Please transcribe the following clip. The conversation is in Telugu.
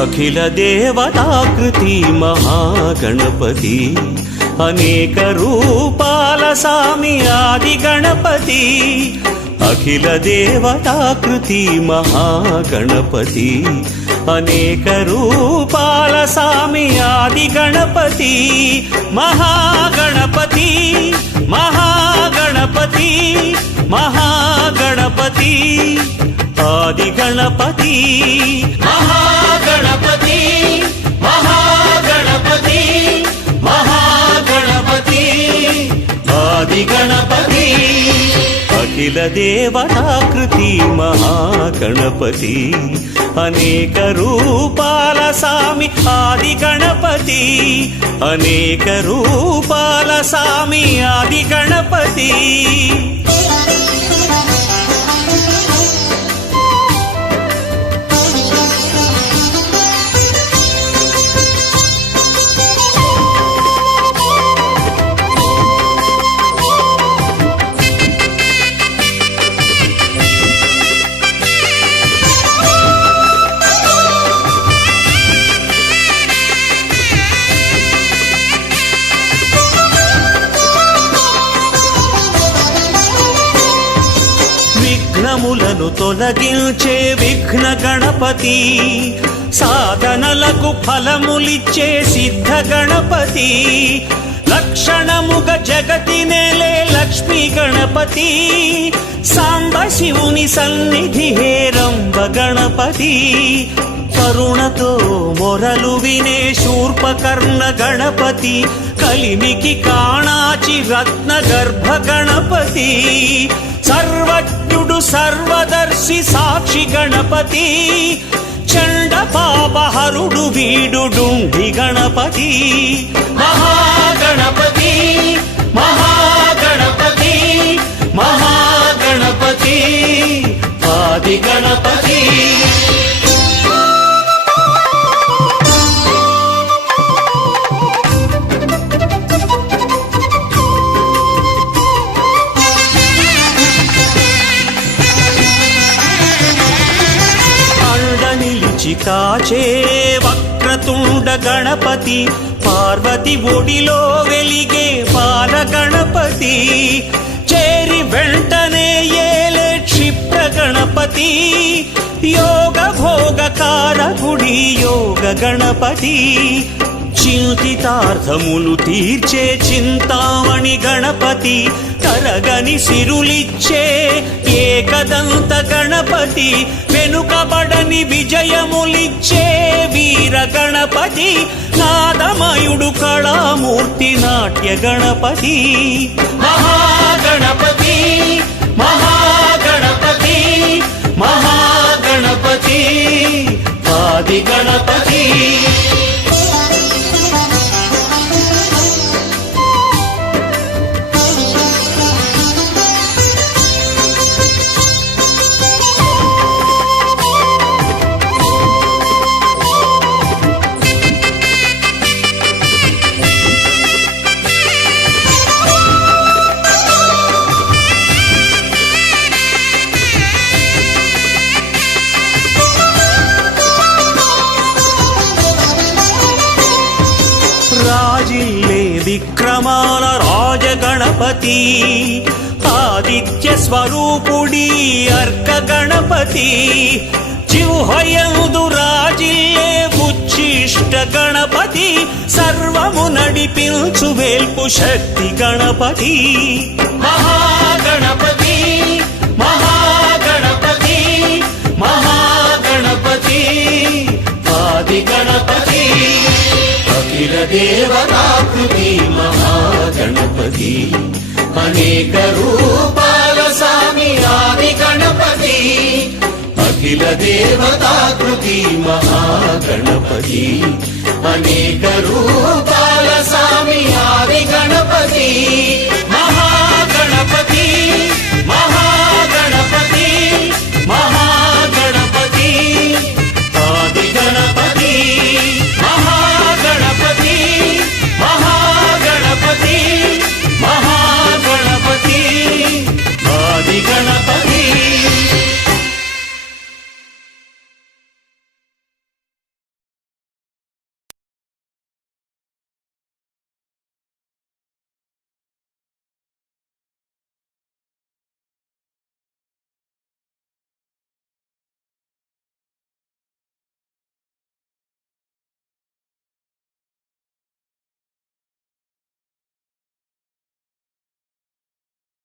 అఖిల దేవతాకృతి మహాగణపతి అనేక రూపాల సామి ఆది గణపతి. అఖిల దేవతాకృతి మహాగణపతి అనేక రూపాల సామి ఆది గణపతి. మహాగణపతి మహాగణపతి మహాగణపతి ఆది గణపతి. మహాగణపతి మహాగణపతి మహాగణపతి ఆది గణపతి. అఖిల దేవతాకృతి మహాగణపతి అనేక రూపాల సామి ఆది గణపతి. అనేక రూపాల సామి ఆది గణపతి. విఘ్నములను తొలగించే విఘ్న గణపతి. సాధనలకు ఫలములిచ్చే సిద్ధ గణపతి. లక్షణముగ జగతి నేలే లక్ష్మీ గణపతి. సాంబ శివుని సన్నిధి హేరంబ గణపతి. కరుణతో మొరలు వినే శూర్పకర్ణ గణపతి. కలిమికి కాణాచి రత్న గర్భ గణపతి. సర్వజ్ఞుడు సర్వదర్శి సాక్షి గణపతి. చండ పాపహరుడు వీడు డుండి గణపతి. మహాగణపతి మహాగణపతి మహాగణపతి ఆది గణపతి. కాచే వక్రతుండ గణపతి. పార్వతి ఒడిలో వెలిగే బాల గణపతి. చేరి వెంటనే ఏలే క్షిప్ర గణపతి. యోగ భోగ కారకుడి యోగ గణపతి. చింతితార్థములు తీర్చే చింతామణి గణపతి. తరగని సిరులిచ్చే ఏకదంత గణపతి. వెనుకబడని విజయములిచ్చే వీర గణపతి. నాదమయుడు కళామూర్తి నాట్య గణపతి. మహాగణపతి మహాగణపతి మహాగణపతి ఆది గణపతి. విక్రమాల రాజగణపతి. ఆదిత్య స్వరూపుడి అర్క గణపతి. జిహ్వయందు రాజిల్ ఇష్ట గణపతి సర్వము నడిపించు వేల్పు శక్తి గణపతి మహాగణపతి మహాగణపతి మహాగణపతి ఆది గణపతి అఖిల దేవతాకృతి మహాగణపతి అనేక రూపాల స్వామి ఆది గణపతి అఖిల దేవతాకృతి మహాగణపతి అనేక రూపాల స్వామి ఆది గణపతి